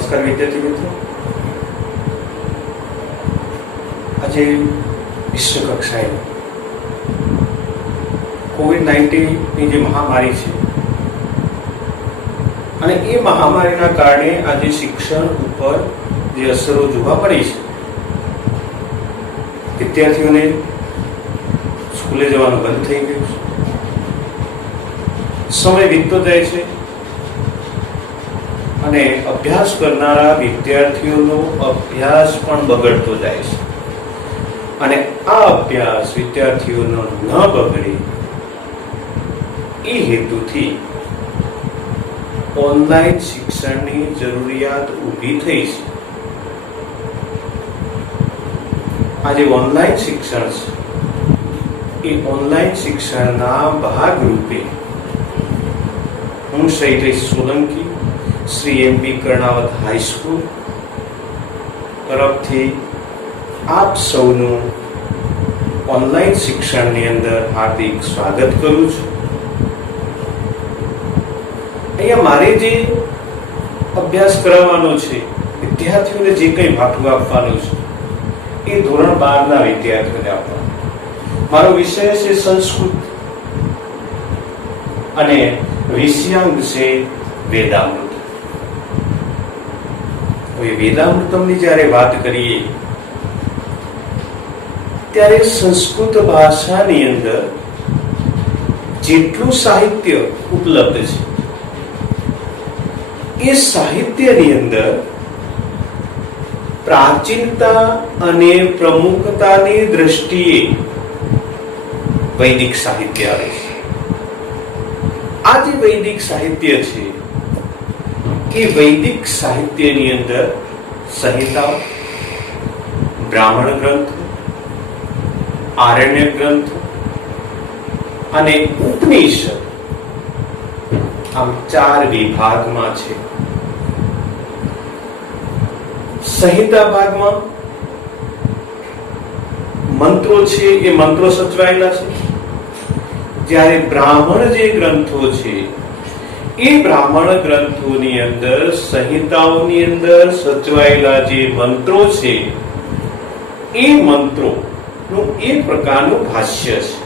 નમસ્કાર વિદ્યાર્થી મિત્રો, આજે વિશ્વ કક્ષાએ કોવિડ-19ની જે મહામારી છે અને એ મહામારીના કારણે આજે શિક્ષણ ઉપર જે અસરો જોવા મળી છે, વિદ્યાર્થીઓને સ્કૂલે જવાનું બંધ થઈ ગયું છે, સમય વીતતો જાય છે અને અભ્યાસ કરનારા વિદ્યાર્થીઓનો અભ્યાસ પણ બગડતો જાય છે અને આ અભ્યાસ વિદ્યાર્થીઓનો ન બગડે એ હેતુથી ઓનલાઈન શિક્ષણની જરૂરિયાત ઊભી થઈ છે. આજે ઓનલાઈન શિક્ષણ છે, એ ઓનલાઈન શિક્ષણના ભાગરૂપે હું શૈલેષ સોલંકી શ્રી એમપી કર્ણાવત હાઈસ્કૂલ તરફથી આપ સૌનું ઓનલાઈન શિક્ષણની અંદર હાર્દિક સ્વાગત કરું છું. અહીંયા મારે જે અભ્યાસ કરાવવાનો છે, વિદ્યાર્થીઓને જે કંઈ ભાથું આપવાનું છે, એ ધોરણ 12 ના વિદ્યાર્થીઓને આપવાનો. મારો વિષય છે સંસ્કૃત અને વિષયાંક છે વેદામૃત. વેદામૃતમની જ્યારે વાત કરીએ ત્યારે સંસ્કૃત ભાષાની અંદર જેટલું સાહિત્ય ઉપલબ્ધ છે, એ સાહિત્યની અંદર પ્રાચીનતા અને પ્રમુખતાની દ્રષ્ટિએ વૈદિક સાહિત્ય આવે છે. આ જે વૈદિક સાહિત્ય છે, એ વૈદિક સાહિત્યની અંદર સંહિતાઓ, બ્રાહ્મણ ગ્રંથો, આરણ્ય ગ્રંથો અને ઉપનિષદ આમ 4 વિભાગમાં છે. સંહિતા ભાગમાં મંત્રો છે, એ મંત્રો સચવાયેલા છે, જ્યારે બ્રાહ્મણ જે ગ્રંથો છે, એ બ્રાહ્મણ ગ્રંથોની અંદર સંહિતાઓની અંદર સચવાયેલા જે મંત્રો છે, એ મંત્રોનું એક પ્રકારનું ભાષ્ય છે.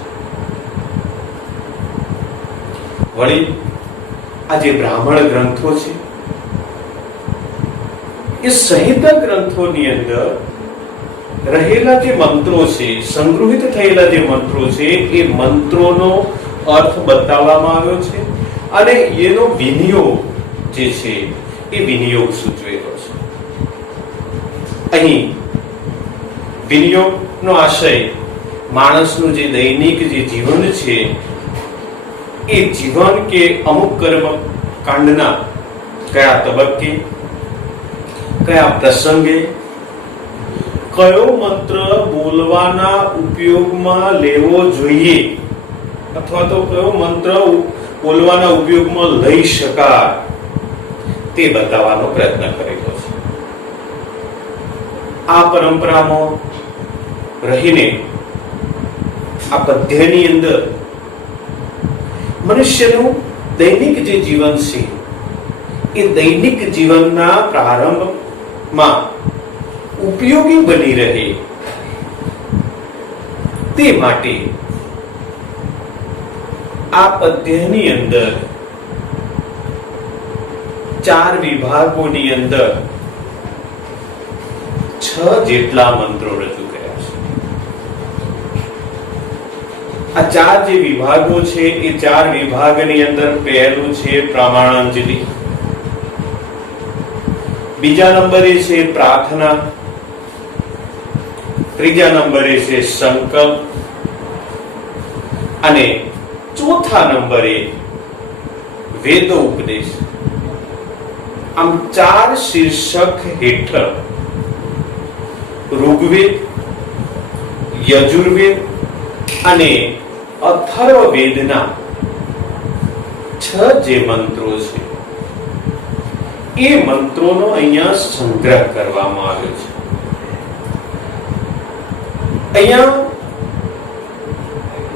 વળી આ જે બ્રાહ્મણ ગ્રંથો છે, એ સંહિતા ગ્રંથોની અંદર રહેલા જે મંત્રો છે, સંગ્રહિત થયેલા જે મંત્રો છે, એ મંત્રોનો અર્થ બતાવવામાં આવ્યો છે અને એનો વિનિયોગ જે છે, એ વિનિયોગ સૂચવેલો છે. અહીં વિનિયોગનો આશય માણસનું જે દૈનિક જે જીવન છે, એ જીવન કે અમુક કર્મ કાંડના કયા તબક્કે, કયા પ્રસંગે કયો મંત્ર બોલવાના ઉપયોગમાં લેવો જોઈએ અથવા તો કયો મંત્ર બોલવાના ઉપયોગમાં લઈ શકાય, તે બતાવવાનો પ્રયત્ન કરેલો છે. આ પરંપરામાં રહીને આ પદ્યની અંદર મનુષ્યનું દૈનિક જે જીવન છે, એ દૈનિક જીવનના પ્રારંભમાં ઉપયોગી બની રહે તે માટે આ પદ્યની અંદર 4 વિભાગોની અંદર 6 જેટલા મંત્રો રજૂ કર્યા છે. આ 4 જે વિભાગો છે, એ 4 વિભાગની અંદર પહેલું છે પ્રમાણાંજલિ, બીજા નંબરે છે પ્રાર્થના, ત્રીજા નંબરે છે સંકલ્પ અને ચોથા નંબરે વેદોપદેશ. આમ 4 શીર્ષક હેઠળ ઋગ્વેદ, યજુર્વેદ અને અથર્વવેદના 6 જે મંત્રો છે, એ મંત્રોનો અહીંયા સંગ્રહ કરવામાં આવ્યો છે. અહીંયા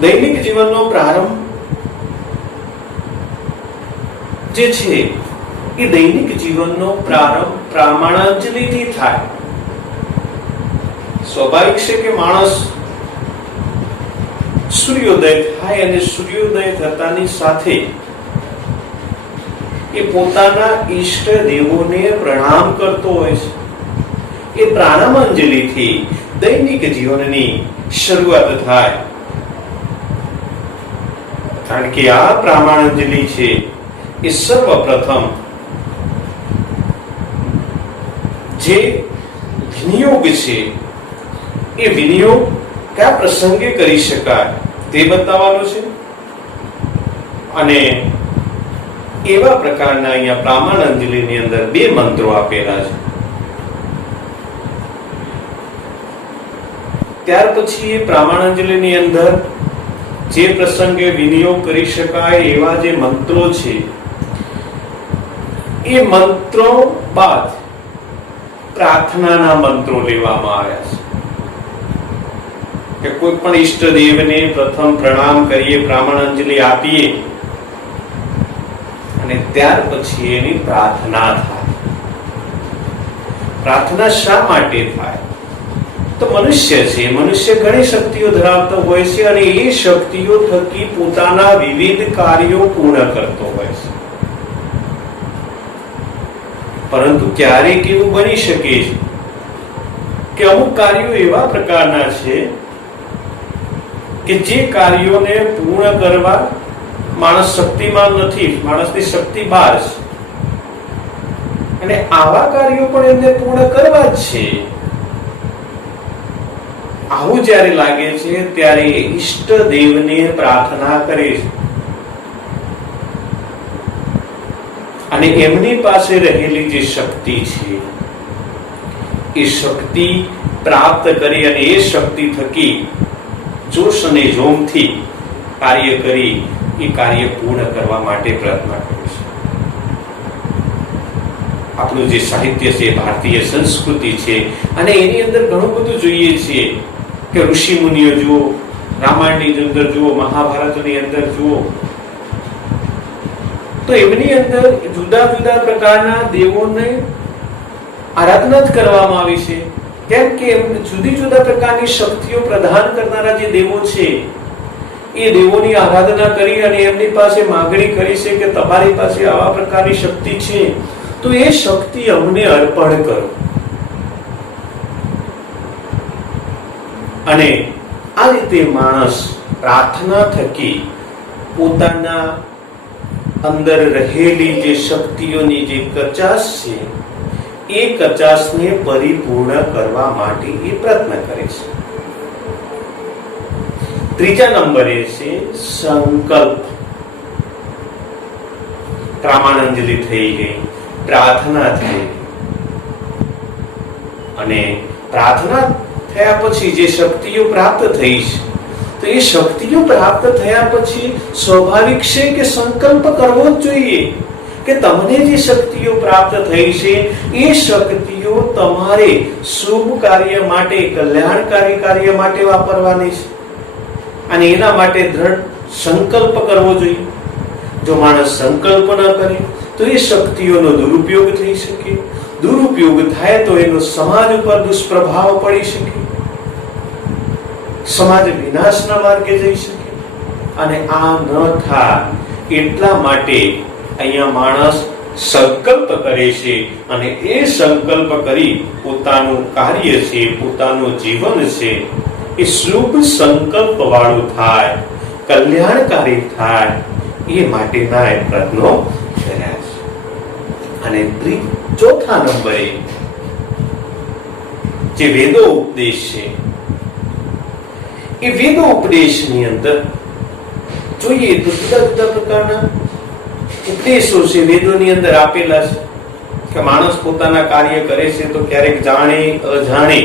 દૈનિક જીવનનો પ્રારંભ જે છે એ દૈનિક જીવનનો પ્રારંભ પ્રામાણાંજલિથી થાય. સ્વાભાવિક છે કે માણસ સૂર્યોદય થાય અને સૂર્યોદય થતાની સાથે એ પોતાના ઈષ્ટ દેવોને પ્રણામ કરતો હોય છે. એ પ્રાણાંજલિથી દૈનિક જીવનની શરૂઆત થાય. કારણ કે આ પ્રાણાંજલિ છે એ સર્વપ્રથમ જે વિનિયોગ છે એ વિનિયોગ કયા પ્રસંગે કરી શકાય તે બતાવવાનું છે. અને એવા પ્રકારના અહીંયા પ્રામાણાંજલિની અંદર 2 મંત્રો આપેલા છે. ત્યાર પછી એ પ્રામાણાંજલિની અંદર જે પ્રસંગે વિનિયોગ કરી શકાય એવા જે મંત્રો છે એ મંત્રો બાદ પ્રાર્થનાના મંત્રો લેવામાં આવ્યા છે. કે કોઈ પણ ઈષ્ટદેવને પ્રથમ પ્રણામ કરીએ, પ્રામાણાંજલિ આપીએ અને ત્યાર પછી એની પ્રાર્થના થાય. પ્રાર્થના શા માટે થાય? તો મનુષ્ય છે, મનુષ્ય ઘણી શક્તિઓ ધરાવતો હોય છે અને એ શક્તિઓ થકી પોતાના વિવિધ કાર્યો પૂર્ણ કરતો હોય છે. પરંતુ ક્યારેક એવું બની શકે છે કે અમુક કાર્યો એવા પ્રકારના છે કે જે કાર્યોને પૂર્ણ કરવા માણસ શક્તિમાન નથી, માણસની શક્તિ બહાર છે. અને આવા કાર્યો પણ એમને પૂર્ણ કરવા જ છે. આવું જ્યારે લાગે છે ત્યારે ઈષ્ટ દેવને પ્રાર્થના કરે છે અને એમની પાસે રહેલી જે શક્તિ છે એ શક્તિ પ્રાપ્ત કરી અને એ શક્તિ થકી જોશ અને જોમથી કાર્ય કરી એ કાર્ય પૂર્ણ કરવા માટે પ્રયત્ન કરે છે. આપણું જે સાહિત્ય છે, ભારતીય સંસ્કૃતિ છે અને એની અંદર ઘણું બધું જોઈએ છીએ કે ઋષિ મુનિઓ જુઓ, રામાયણની અંદર જુઓ, મહાભારતની અંદર જુઓ, તો એમની અંદર જુદા જુદા પ્રકારના દેવોને આરાધના જ કરવામાં આવી છે. કેમ કે એમને જુદી જુદા પ્રકારની શક્તિઓ પ્રદાન કરનારા જે દેવો છે એ દેવોની આરાધના કરી અને એમની પાસે માંગણી કરી છે કે તમારી પાસે આવા પ્રકારની શક્તિ છે તો એ શક્તિ અમને અર્પણ કરો. અને આ રીતે માણસ પ્રાર્થના થકી પોતાના અંદર રહેલી જે શક્તિઓની જે કચાશ છે એ કચાશને પરિપૂર્ણ કરવા માટે એ પ્રયત્ન કરે છે. ત્રીજા નંબરે છે સંકલ્પ. પ્રામાણાંજલિ થઈ ગઈ, પ્રાર્થના થઈ અને પ્રાર્થના થયા પછી જે શક્તિઓ પ્રાપ્ત થઈ છે તો એ શક્તિઓ પ્રાપ્ત થયા પછી સ્વાભાવિક છે કે સંકલ્પ કરવો જ જોઈએ કે તમને જે શક્તિઓ પ્રાપ્ત થઈ છે એ શક્તિઓ તમારે શુભ કાર્ય માટે, કલ્યાણકારી કાર્ય માટે વાપરવાની છે અને એના માટે દ્રઢ સંકલ્પ કરવો જોઈએ. જો માણસ સંકલ્પ ન કરે તો એ શક્તિઓનો દુરુપયોગ થઈ શકે. દુરુપયોગ થાય તો એનો સમાજ ઉપર દુષ્પ્રભાવ પડી શકે, સમાજ વિનાશના માર્ગે જઈ શકે. અને આ ન થાય એટલા માટે અહીંયા માણસ સંકલ્પ કરે છે અને એ સંકલ્પ કરી પોતાનું કાર્ય છે, પોતાનું જીવન છે એ શુભ સંકલ્પ વાળું થાય, કલ્યાણકારી થાય એ માટેના એ પ્રયત્નો કર્યા છે. અને ચોથા નંબરે જે વેદો ઉપદેશ છે એ વેદો ઉપદેશની અંદર જોઈએ તો જુદા જુદા પ્રકારના ઉપદેશો છે વેદોની અંદર આપેલા છે કે માણસ પોતાના કાર્ય કરે છે તો ક્યારેક જાણે અજાણે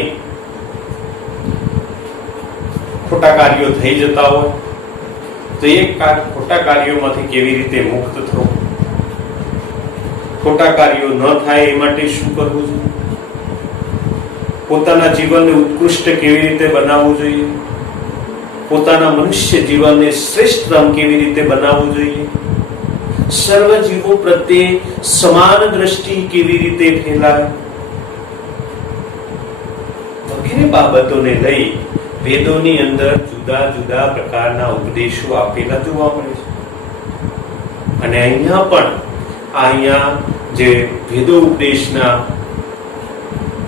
ખોટા કાર્યો થઈ જતા હોય તો એ ખોટા કાર્યોમાંથી કેવી રીતે મુક્ત થવું, ખોટા કાર્યો ન થાય એ માટે શું કરવું જોઈએ, પોતાના જીવનને ઉત્કૃષ્ટ કેવી રીતે બનાવવું જોઈએ, પોતાના મનુષ્ય જીવનને શ્રેષ્ઠતમ કેવી રીતે બનાવવું જોઈએ, સર્વ જીવો પ્રત્યે સમાન દ્રષ્ટિ કેવી રીતે ફેલાય વગેરે બાબતોને લઈ વેદોની અંદર જુદા જુદા પ્રકારના ઉપદેશો આપેલા જોવા મળે છે. અને અહીંયા જે વેદો ઉપદેશના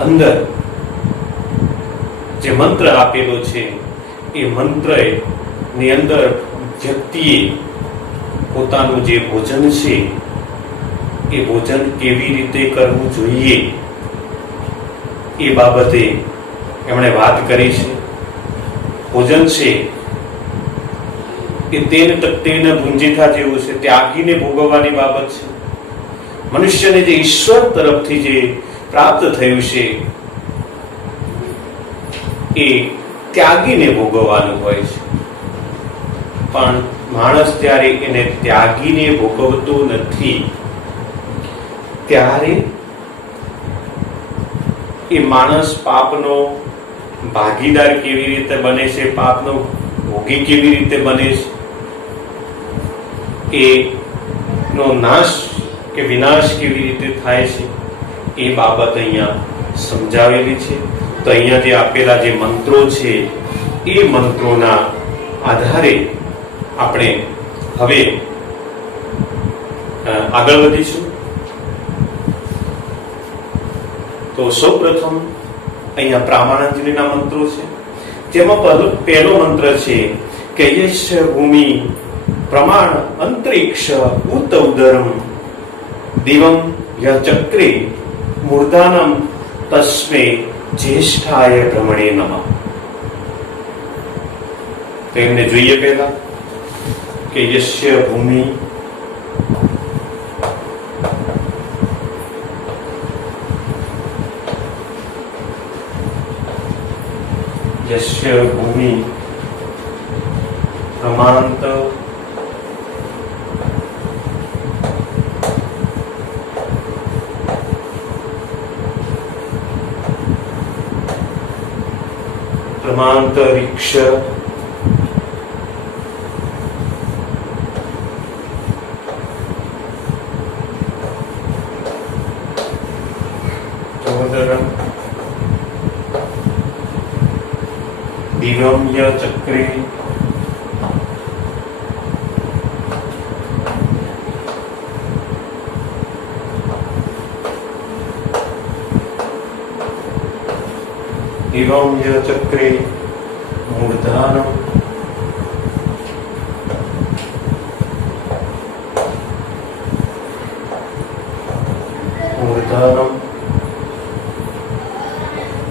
અંદર જે મંત્ર આપેલો છે એ મંત્ર ની અંદર વ્યક્તિએ પોતાનું જે ભોજન છે એ ભોજન કેવી રીતે કરવું જોઈએ એ બાબતે એમણે વાત કરી છે. ભોજન છે એ તેન તત્તેન ભુંજિતા જેવું છે, ત્યાગીને ભોગવવાની બાબત છે. મનુષ્યને જે ઈશ્વર તરફથી જે પ્રાપ્ત થયું છે એ ત્યાગીને ભોગવવાનું હોય છે. પણ માણસ ત્યારે એને ત્યાગીને ભોગવતો નથી, ત્યારે એ માણસ પાપનો ભાગીદાર કેવી રીતે બને છે, પાપનો ભોગી કેવી રીતે બને છે, એનો નાશ કે વિનાશ કેવી રીતે થાય છે એ બાબત અહીંયા સમજાવેલી છે. તો અહીંયા જે આપેલા જે મંત્રો છે એ મંત્રોના આધારે આપણે હવે આગળ વધીશું. તો સૌપ્રથમ અહીંયા પ્રામાણ્યાંજલિના મંત્રો છે, જેમાં પહેલો મંત્ર છે કે યશ ભૂમિ પ્રમાણ અંતરિક્ષ ઉત ઉદરમ દિવમ યચક્રે મૂર્ધાનમ તસ્મે જ્યેષ્ઠાય ભ્રમણે નમઃ. તો એમને જોઈએ પહેલા કે યશ્ય ભૂમિ પ્રમાંત પ્રમાંતરિક્ષ દિવ્ય ચક્રે ચક્રે મૂર્ધાનમ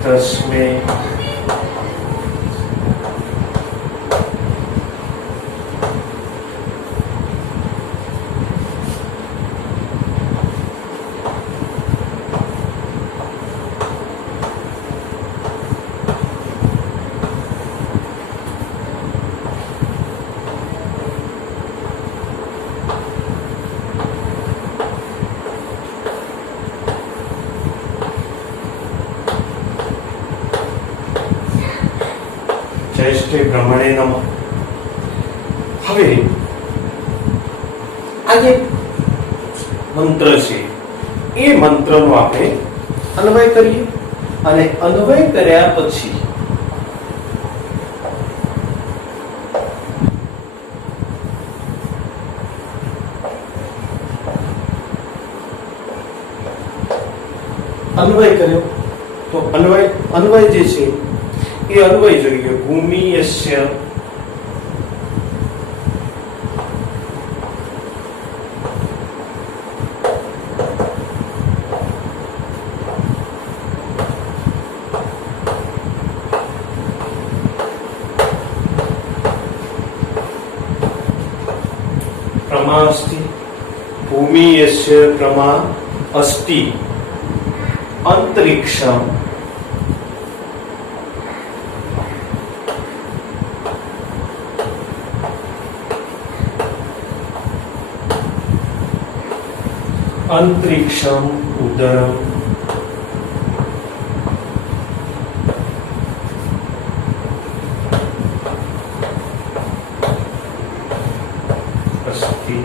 તસ્મે ભ્રમણે નમઃ. હવે આ જે મંત્ર છે એ મંત્રનો આપણે અન્વય કરીએ અને અન્વય કર્યા પછી અન્વય કર્યો તો અન્વય જે છે એ અન્વય જોઈએ. ભૂમિ યસ્ય પ્રમા અસ્તિ, ભૂમિ યસ્ય પ્રમા અસ્તિ અંતરિક્ષમ अंतरिक्षम उदरम अस्ति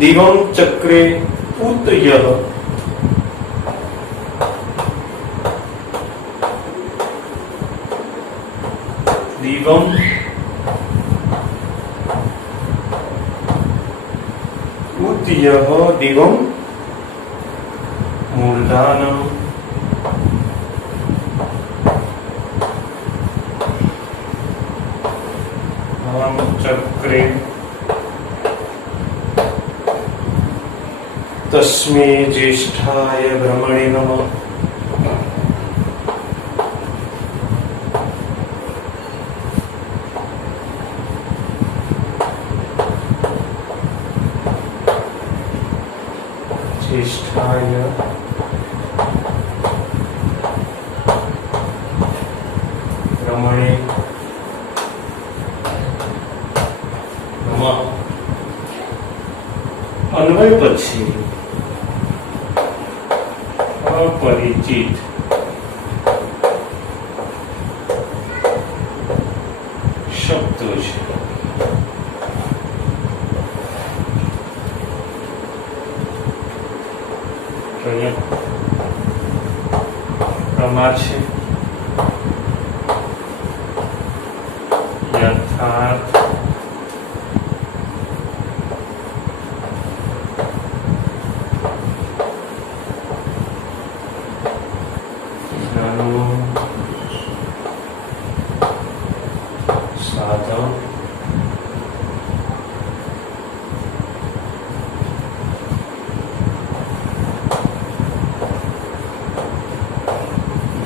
दिवं चक्रे उत यः दिवं उत यः दिवं मूर्धानम् चक्रे तस्मै ज्येष्ठाय ब्रह्मणे नमः। ज्येष्ठाय ब्रह्मणे नमः। अन्वय પછી अपरिचित શબ્દો છે. પ્રમા છે, યથાર્થ, સાધન,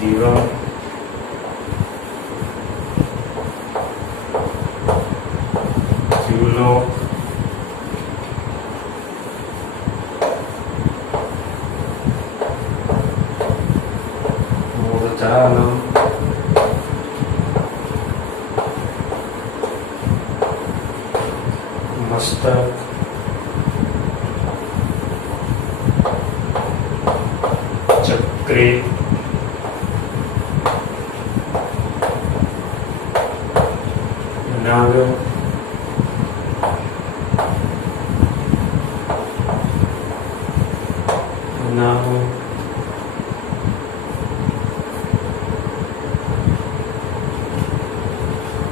દીવા, ચૂલો, મૂર્ધાનમ, મસ્તક, ચક્રે, નાવ્યો, નાવો,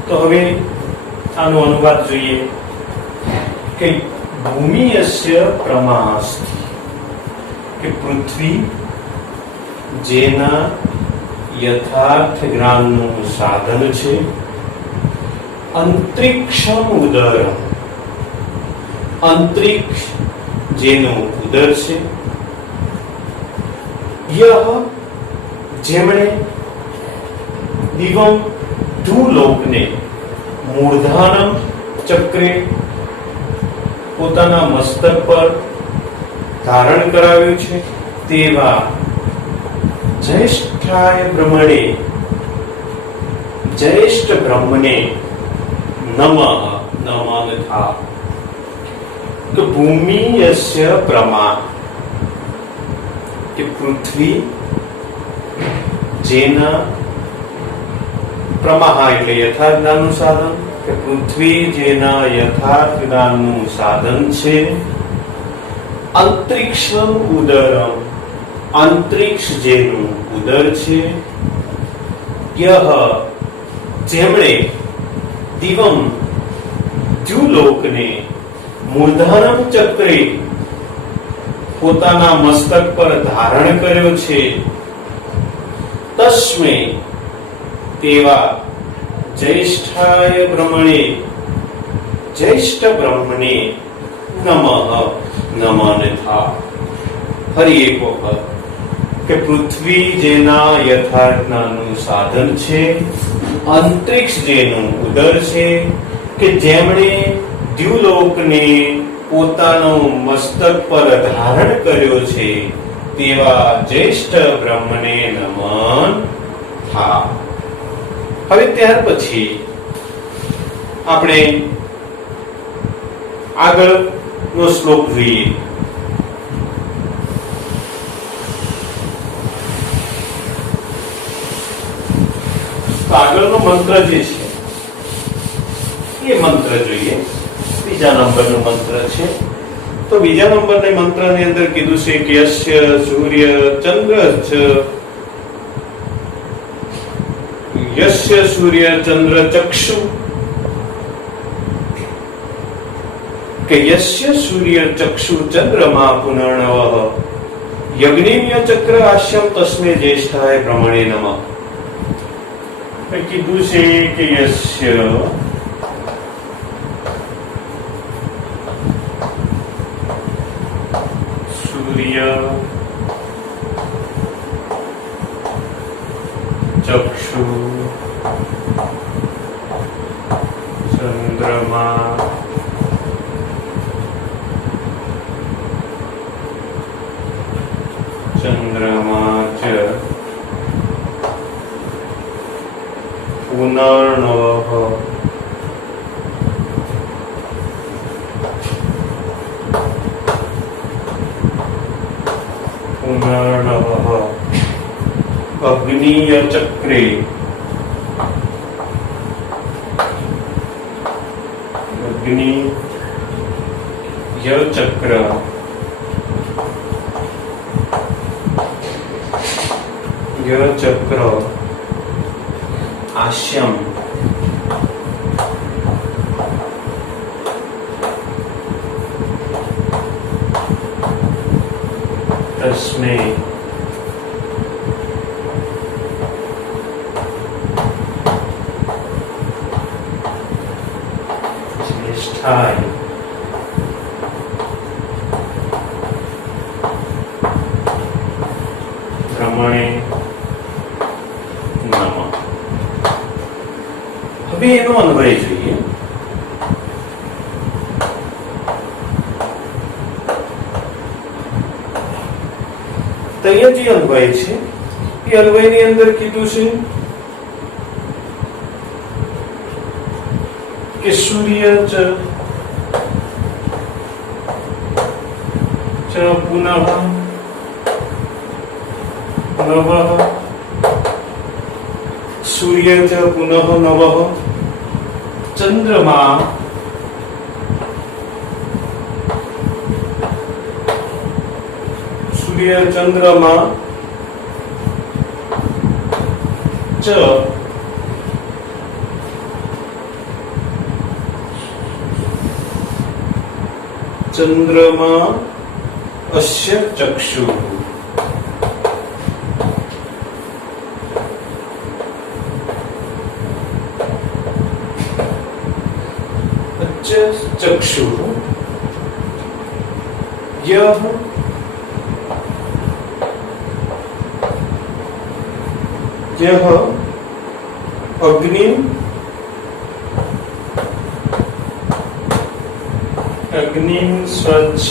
તો હવે આનો અનુવાદ જોઈએ કે ભૂમિ યસ્ય પ્રમાસ્તિ, કે પૃથ્વી જેના યથાર્થ જ્ઞાનનું સાધન છે, અંતરિક્ષમ ઉદરમ, અંતરિક્ષ જેનું ઉદર છે, યહ જેમણે દિવમ ધૂલોકને મૂર્ધાનમ ચક્રે પોતાના મસ્તક પર ધારણ કરાવ્યું છે, તેવા જ્યેષ્ઠાય બ્રહ્મણે, જ્યેષ્ઠ બ્રહ્મને નમઃ નમઃ। તો ભૂમિ યસ્ય પ્રમા, કે પૃથ્વી જેના પ્રમાહ એટલે યથાર્થ જ્ઞાનનું સાધન, કે પૃથ્વી જેના યથાર્થ જ્ઞાનનું સાધન છે, અંતરિક્ષમ ઉદરમ અંતરિક્ષ જેનું ઉદર છે, યહ જેમણે દિવમ દ્યુલોકને મૂર્ધાનમ ચક્રે પોતાના મસ્તક પર ધારણ કર્યો છે, તસ્મે તેવા જ્યેષ્ઠાય બ્રહ્મણે, જ્યેષ્ઠ બ્રહ્મને નમઃ નમઃ। ફરી એક વખત કે પૃથ્વી જેના યથાર્થ જ્ઞાનનું સાધન છે, અંતરિક્ષ જેનું ઉદર છે, કે જેમણે દ્યુલોકને પોતાનો મસ્તક પર ધારણ કર્યો છે, તેવા જ્યેષ્ઠ બ્રહ્મને નમન થા। હવે ત્યાર પછી આપણે આગળનો શ્લોક જોઈએ। આગળનો મંત્ર જે છે એ મંત્ર જોઈએ। ત્રીજા નંબરનો મંત્ર છે તો બીજા નંબરની મંત્રની અંદર કીધું છે કે યસ્ય સૂર્ય ચંદ્ર ચ યસ્ય સૂર્ય ચંદ્ર ચક્ષુ કે યસ્ય સૂર્ય ચક્ષુ ચંદ્રમા પુનર્ણવઃ યજ્ઞિમ્ય ચક્ર આશ્યમ તસ્મે જ્યેષ્ઠાય બ્રહ્મણે નમઃ. કીધું છે કે યસ્ય સૂર્ય ચક્ષુ ચંદ્રમા ચ પુનર્નવઃ અગ્નિય ચક્રે અગ્નિય ચક્ર ચક્ર આશ્યમ તસ્મે જ્યેષ્ઠાય બ્રહ્મણે નમઃ. હવે એનો અન્વય જોઈએ. તો અહીંયા જે અન્વય છે એ અન્વયની અંદર કીધું છે કે સૂર્ય ચ પુનઃ નવઃ સૂર્ય ચ પુનઃ નવઃ ચંદ્રમા સૂર્ય ચંદ્રમા ચ ચંદ્રમા અસ્ય ચક્ષુ चक्षु यह अग्नि स्वच्छ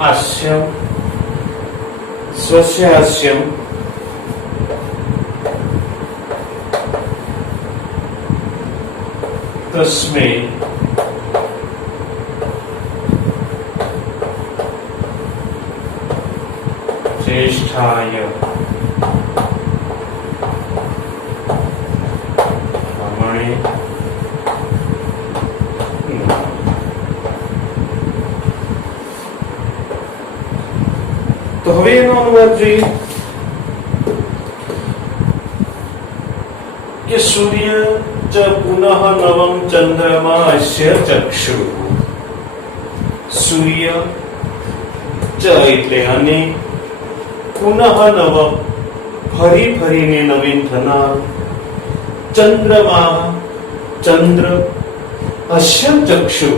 हास्यम स्वस्य हास्यम तस्मै ज्येष्ठाय બ્રહ્મણે નમઃ. તો હવે એનો અનુવાદ જોઈએ કે સૂર્ય ચ પુનઃ નવમ ચંદ્રમા અસ્ય ચક્ષુ. સૂર્ય ચ એટલે અને પુનઃ નવ ફરી ફરીને નવીન થનાર ચંદ્રમા ચંદ્ર અસ્ય ચક્ષુ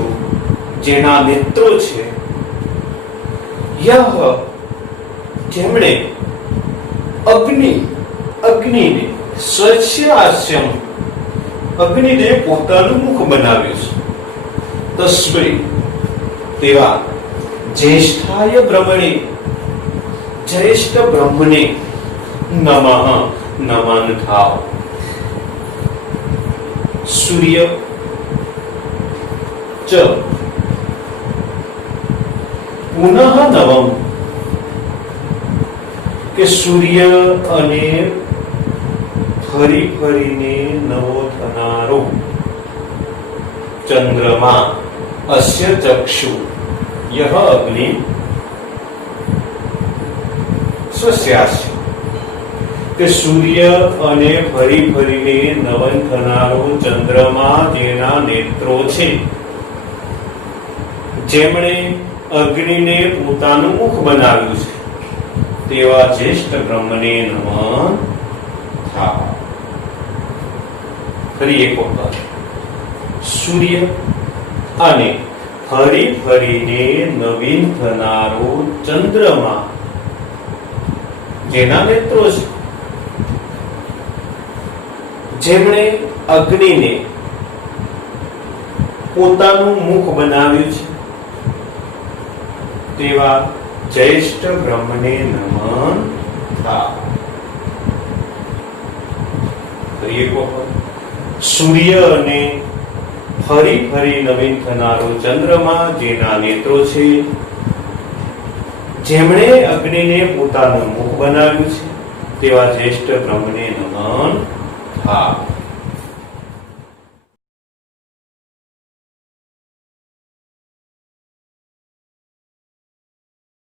જેના નેત્રો છે યહ જેમણે અગ્નિને સ્વચ્છ હાસ્યમ અગ્નિને પોતાનું મુખ બનાવ્યું છે તસ્મૈ તેવા જ્યેષ્ઠાય બ્રહ્મણે જ્યેષ્ઠ બ્રહ્મને નમઃ નમન થાવ. સૂર્ય ચ પુનઃ નવમ કે સૂર્ય અને ફરી ફરીને નવો થનારો ચંદ્રમા અસ્ય ચક્ષુ યહ અગ્નિ સ્વસ્યાસ્ય, કે સૂર્ય અને ફરી ફરીને નવન થનારો ચંદ્રમા જેના નેત્રો છે, જેમણે અગ્નિને પોતાનું મુખ બનાવ્યું છે, તેવા જ્યેષ્ઠ બ્રહ્મને નમન થાય. ફરી એક વખત, સૂર્ય અને ફરી ફરીને નવીન થનારો ચંદ્રમા જેના નેત્રો છે, જેમણે અગ્નિને પોતાનું મુખ બનાવ્યું છે, તેવા જ્યેષ્ઠ બ્રહ્મને નમન થાય. ફરી એક વખત, સૂર્ય અને ફરી ફરી નવીન થનારો ચંદ્રમા જેના નેત્રો છે, જેમણે અગ્નિને પોતાનું મુખ બનાવ્યું છે, તેવા જ્યેષ્ઠ બ્રહ્મને નમન થાય.